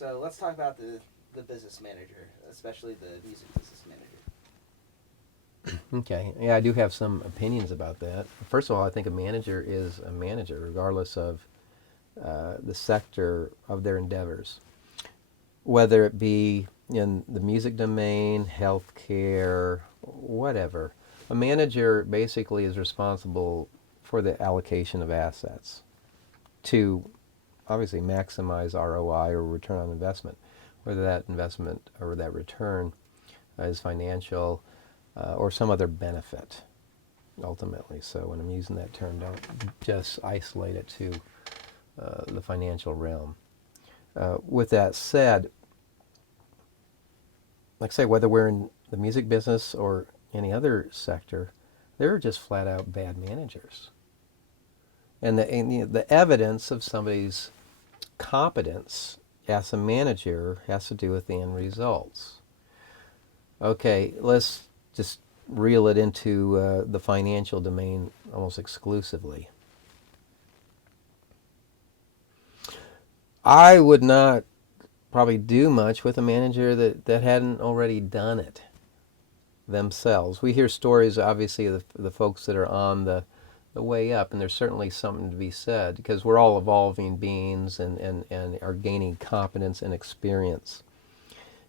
So let's talk about the business manager, especially the music business manager. Okay. Yeah, I do have some opinions about that. First of all, I think a manager is a manager, regardless of the sector of their endeavors, whether it be in the music domain, healthcare, whatever. A manager basically is responsible for the allocation of assets to obviously maximize ROI or return on investment, whether that investment or that return is financial or some other benefit ultimately. So when I'm using that term, don't just isolate it to the financial realm. With that said, like I say, whether we're in the music business or any other sector, there are just flat out bad managers. And the evidence of somebody's competence as a manager has to do with the end results. Okay, let's just reel it into the financial domain almost exclusively. I would not probably do much with a manager that hadn't already done it themselves. We hear stories, obviously, of the folks that are on the way up, and there's certainly something to be said because we're all evolving beings and are gaining competence and experience.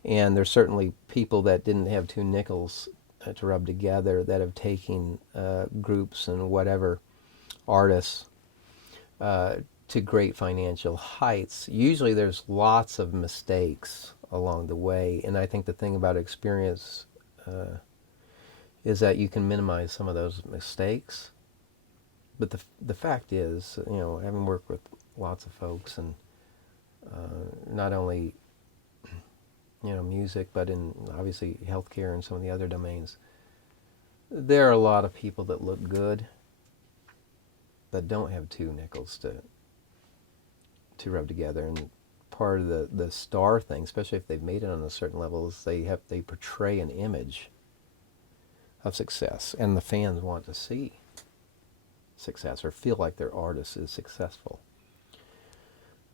And there's certainly people that didn't have two nickels to rub together that have taken groups and whatever artists to great financial heights. Usually there's lots of mistakes along the way, and I think the thing about experience is that you can minimize some of those mistakes. But the fact is, having worked with lots of folks and not only music, but in obviously healthcare and some of the other domains, there are a lot of people that look good that don't have two nickels to rub together. And part of the star thing, especially if they've made it on a certain level, is they portray an image of success, and the fans want to see success or feel like their artist is successful,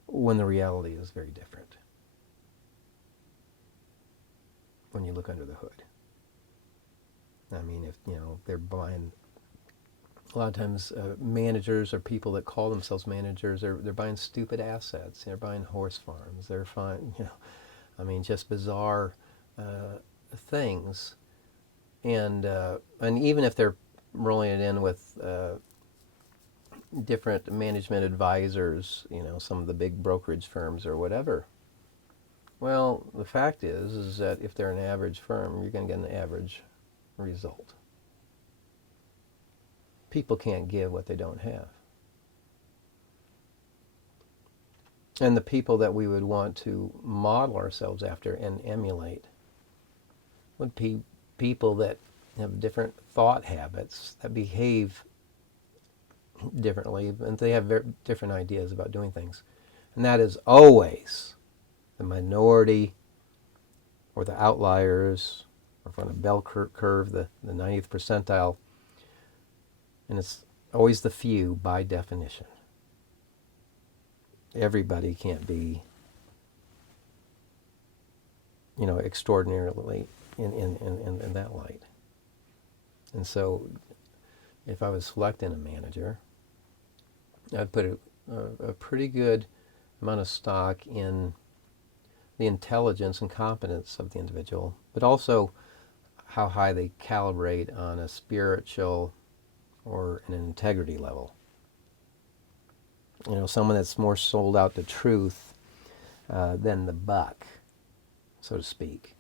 when the reality is very different when you look under the hood. I mean, if they're buying, a lot of times managers or people that call themselves managers they're buying stupid assets. They're buying horse farms. They're buying, just bizarre things. And even if they're rolling it in with different management advisors, some of the big brokerage firms or whatever. Well, the fact is that if they're an average firm, you're going to get an average result. People can't give what they don't have. And the people that we would want to model ourselves after and emulate would be people that have different thought habits, that behave differently, and they have different ideas about doing things. And that is always the minority or the outliers, or from a bell curve, the 90th percentile. And it's always the few by definition. Everybody can't be, extraordinarily in that light. And so if I was selecting a manager, I'd put a pretty good amount of stock in the intelligence and competence of the individual, but also how high they calibrate on a spiritual or an integrity level. Someone that's more sold out to truth than the buck, so to speak.